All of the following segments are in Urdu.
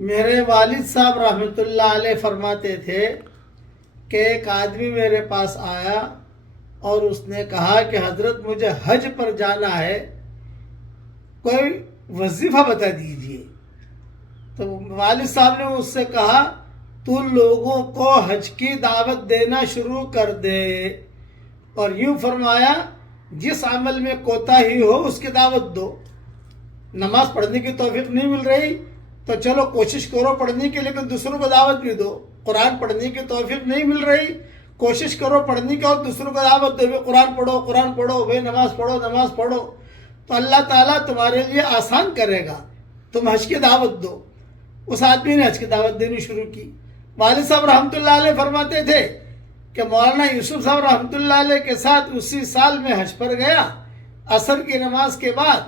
میرے والد صاحب رحمۃ اللہ علیہ فرماتے تھے کہ ایک آدمی میرے پاس آیا اور اس نے کہا کہ حضرت مجھے حج پر جانا ہے، کوئی وظیفہ بتا دیجئے۔ تو والد صاحب نے اس سے کہا تو لوگوں کو حج کی دعوت دینا شروع کر دے، اور یوں فرمایا جس عمل میں کوتاہی ہو اس کی دعوت دو۔ نماز پڑھنے کی توفیق نہیں مل رہی تو چلو کوشش کرو پڑھنے کی، لیکن دوسروں کو دعوت بھی دو۔ قرآن پڑھنے کی توفیق نہیں مل رہی، کوشش کرو پڑھنے کی اور دوسروں کو دعوت دو، بھائی قرآن پڑھو، بھائی نماز پڑھو، تو اللہ تعالیٰ تمہارے لیے آسان کرے گا، تم حج کی دعوت دو۔ اس آدمی نے حج کی دعوت دینی شروع کی۔ والد صاحب رحمۃ اللہ علیہ فرماتے تھے کہ مولانا یوسف صاحب رحمۃ اللہ علیہ کے ساتھ اسی سال میں حج پر گیا۔ عصر کی نماز کے بعد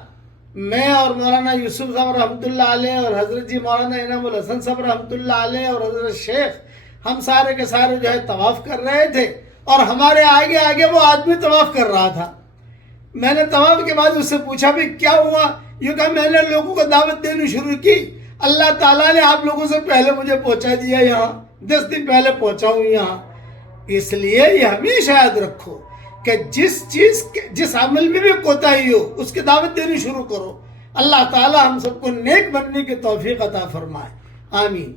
میں اور مولانا یوسف صاحب رحمۃ اللہ علیہ اور حضرت جی مولانا انعام الحسن صاحب رحمۃ اللہ علیہ اور حضرت شیخ، ہم سارے کے سارے جو ہے طواف کر رہے تھے، اور ہمارے آگے آگے وہ آدمی طواف کر رہا تھا۔ میں نے طواف کے بعد اس سے پوچھا بھی کیا ہوا؟ یہ کہا میں نے لوگوں کو دعوت دینی شروع کی، اللہ تعالیٰ نے آپ لوگوں سے پہلے مجھے پہنچا دیا، یہاں 10 دن پہلے پہنچا ہوں یہاں۔ اس لیے یہ ہمیشہ یاد رکھو کہ جس عمل میں بھی کوتاہی ہو اس کی دعوت دینی شروع کرو۔ اللہ تعالیٰ ہم سب کو نیک بننے کی توفیق عطا فرمائے، آمین۔